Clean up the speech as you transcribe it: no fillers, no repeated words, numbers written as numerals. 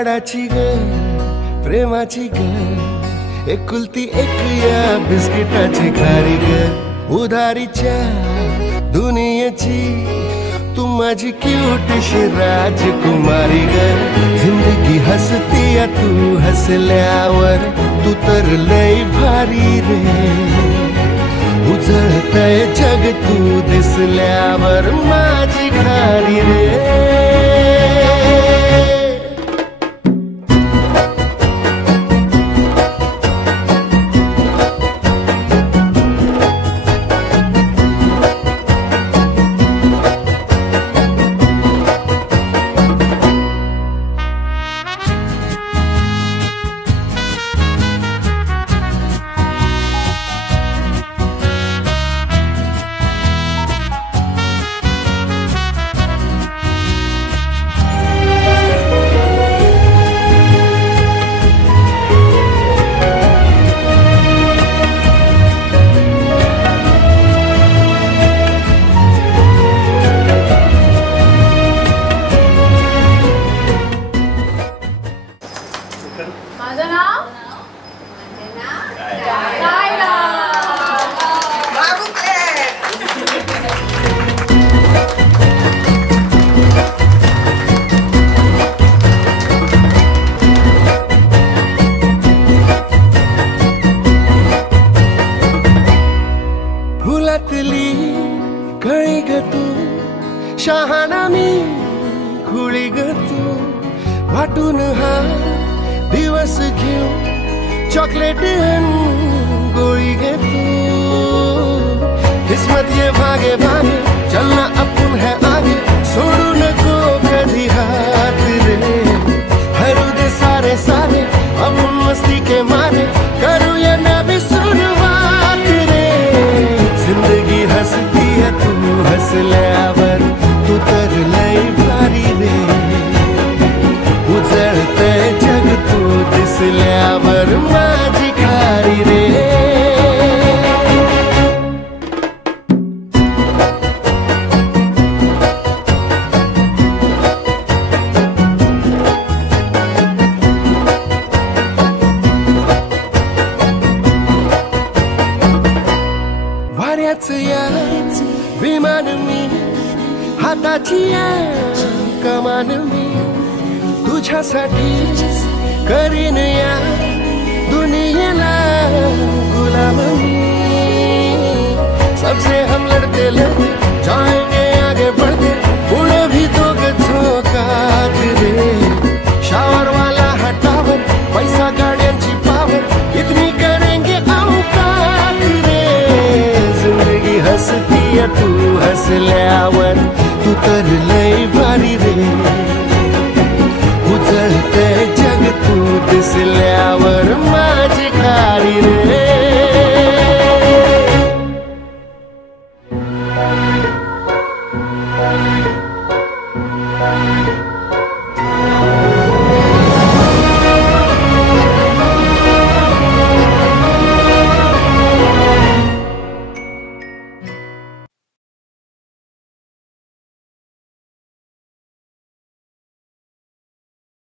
लाडाची ग प्रेमाची ग एकुलती एक या बिस्किटाची खारी ग उधारीच्या दुनियेची तू माझी क्यूटशी राजकुमारी ग जिंदगी हसती या तू हसल्यावर तू तर लय भारी रे उजळतय जग तू दिसल्यावर माझी खारी रे माझं नाव फुलातली कळी ग तू शहाणा मी खुळी ग तू वाटून हा दिवस घेऊ चॉकलेट गोळी घे तू किस्मत ये भागे भागे चलना अपन है आगे छोड़ू नको कभी हाथ रे हरू दे सारे सारे अपन मस्ती के मारे करूँ या नवी शुरुआत रे जिंदगी हंसती है तू हंसल्यावर तू तर लय भारी रे उजळते जग तू दिसल्यावर माझी खारी रे वाऱ्याच या विमान मी हाताची या कमान मी तुझ्यासाठी करीन या दुनियाला गुलाम मी सबसे हम लड़ते लड़ते जाएंगे आगे बढ़ते उड़े भी दोगे झोंकात रे शावर वाला हटावर पैसा गाड्यांची पावर इतनी करेंगे औकात रे जिंदगी हंसती है तू हंसल्यावर तू तर लय भारी रे उजळते जग तू दिसल्यावर